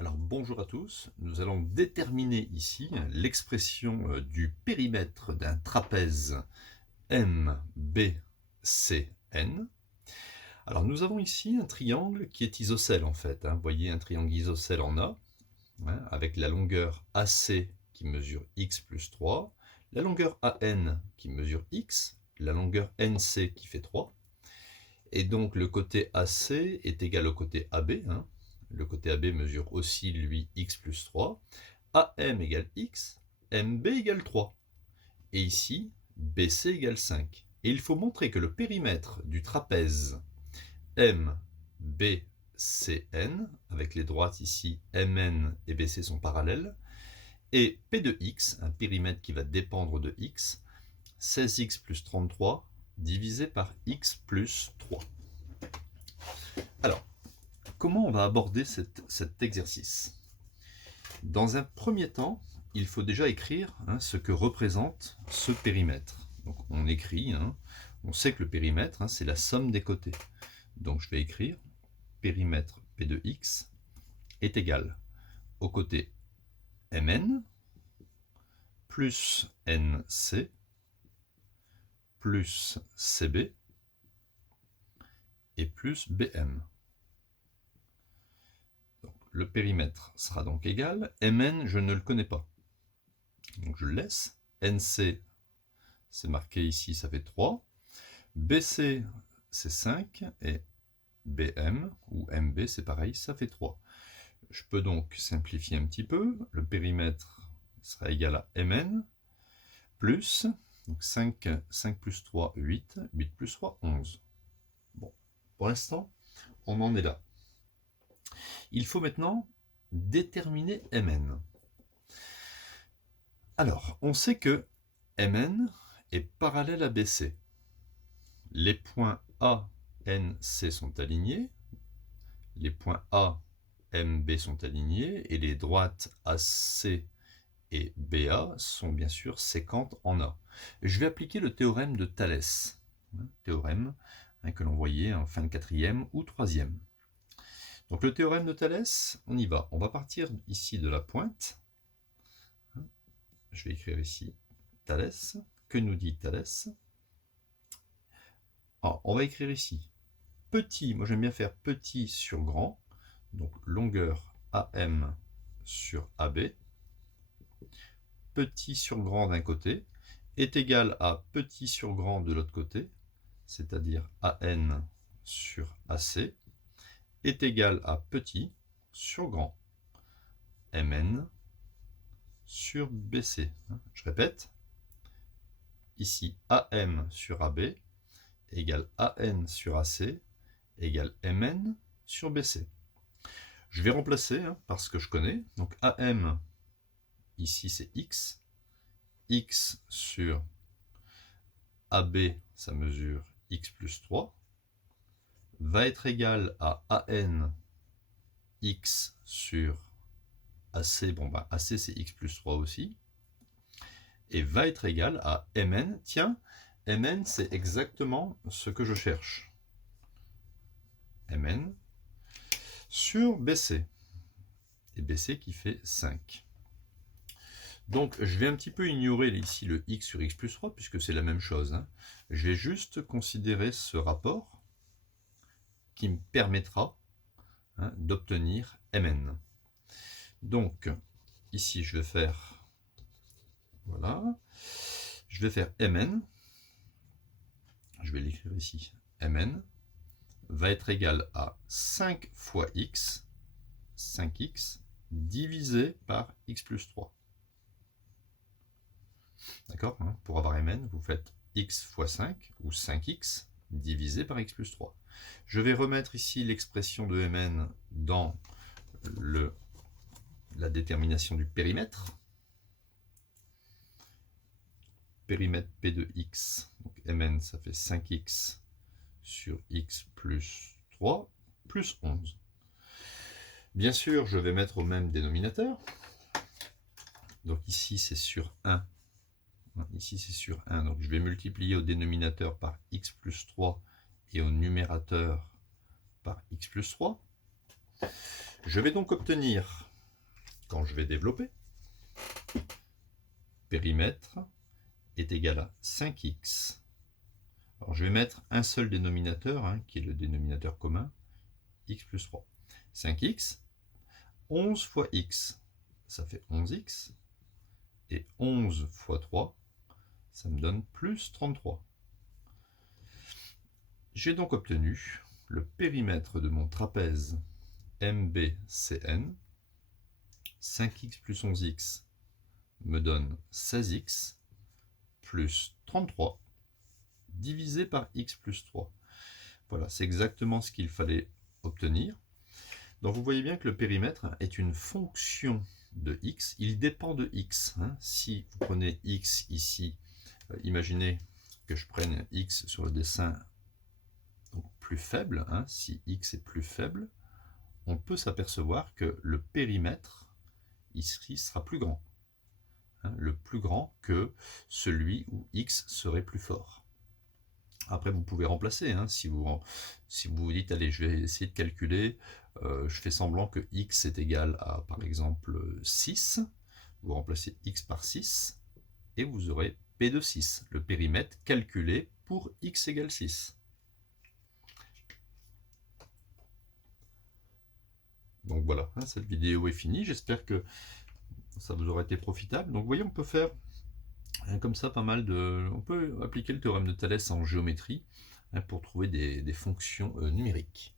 Alors bonjour à tous, nous allons déterminer ici l'expression du périmètre d'un trapèze MBCN. Alors nous avons ici un triangle qui est isocèle en fait, vous voyez un triangle isocèle en A, avec la longueur AC qui mesure x plus 3, la longueur AN qui mesure x, la longueur NC qui fait 3, et donc le côté AC est égal au côté AB, le côté AB mesure aussi, lui, x plus 3. AM égale x, MB égale 3. Et ici, BC égale 5. Et il faut montrer que le périmètre du trapèze MBCN, avec les droites ici, MN et BC sont parallèles, et P de x, un périmètre qui va dépendre de x, 16x plus 33 divisé par x plus 3. Alors, comment on va aborder cet exercice? Dans un premier temps, il faut déjà écrire ce que représente ce périmètre. Donc on écrit, on sait que le périmètre, c'est la somme des côtés. Donc je vais écrire périmètre P de x est égal au côté Mn plus Nc plus Cb et plus Bm. Le périmètre sera donc égal. Mn, je ne le connais pas. Donc je le laisse. Nc, c'est marqué ici, ça fait 3. Bc, c'est 5. Et Bm, ou Mb, c'est pareil, ça fait 3. Je peux donc simplifier un petit peu. Le périmètre sera égal à Mn, plus, donc 5 plus 3, 8. 8 plus 3, 11. Bon, pour l'instant, on en est là. Il faut maintenant déterminer Mn. Alors, on sait que Mn est parallèle à BC. Les points A, N, C sont alignés. Les points A, M, B sont alignés. Et les droites AC et BA sont bien sûr séquentes en A. Je vais appliquer le théorème de Thalès. Théorème que l'on voyait en fin de 4e ou 3e. Donc le théorème de Thalès, on y va. On va partir ici de la pointe. Je vais écrire ici Thalès. Que nous dit Thalès? Alors, on va écrire ici petit, moi j'aime bien faire petit sur grand, donc longueur AM sur AB, petit sur grand d'un côté, est égal à petit sur grand de l'autre côté, c'est-à-dire AN sur AC, est égal à petit sur grand, MN sur BC. Je répète, ici AM sur AB égale AN sur AC égale Mn sur BC. Je vais remplacer par ce que je connais. Donc AM, ici c'est x. X sur AB, ça mesure x plus 3, va être égal à AN x sur AC. Bon, AC c'est x plus 3 aussi. Et va être égal à Mn. Tiens, Mn c'est exactement ce que je cherche. Mn sur BC. Et BC qui fait 5. Donc je vais un petit peu ignorer ici le x sur x plus 3 puisque c'est la même chose. Je vais juste considérer ce rapport qui me permettra d'obtenir Mn. Donc ici je vais faire, voilà, je vais faire Mn, je vais l'écrire ici, Mn va être égal à 5 fois x, 5x, divisé par x plus 3. D'accord? Pour avoir Mn, vous faites x fois 5, ou 5x, divisé par x plus 3. Je vais remettre ici l'expression de Mn dans la détermination du périmètre. Périmètre P de x, donc Mn, ça fait 5x sur x plus 3, plus 11. Bien sûr, je vais mettre au même dénominateur. Donc ici, c'est sur 1. Ici, c'est sur 1. Donc je vais multiplier au dénominateur par x plus 3 et au numérateur par x plus 3. Je vais donc obtenir quand je vais développer, périmètre est égal à 5x. Alors je vais mettre un seul dénominateur, qui est le dénominateur commun, x plus 3. 5x, 11 fois x, ça fait 11x, et 11 fois 3, ça me donne plus 33. J'ai donc obtenu le périmètre de mon trapèze MBCN. 5x plus 11x me donne 16x plus 33 divisé par x plus 3. Voilà, c'est exactement ce qu'il fallait obtenir. Donc vous voyez bien que le périmètre est une fonction de x, il dépend de x. Si vous prenez x ici, imaginez que je prenne x sur le dessin donc plus faible, si x est plus faible, on peut s'apercevoir que le périmètre ici sera plus grand. Le plus grand que celui où x serait plus fort. Après, vous pouvez remplacer. Si vous vous dites, allez, je vais essayer de calculer, je fais semblant que x est égal à, par exemple, 6. Vous remplacez x par 6 et vous aurez P de 6, le périmètre calculé pour x égale 6. Donc voilà, cette vidéo est finie. J'espère que ça vous aura été profitable. Donc vous voyez, on peut faire comme ça pas mal de... On peut appliquer le théorème de Thalès en géométrie pour trouver des fonctions numériques.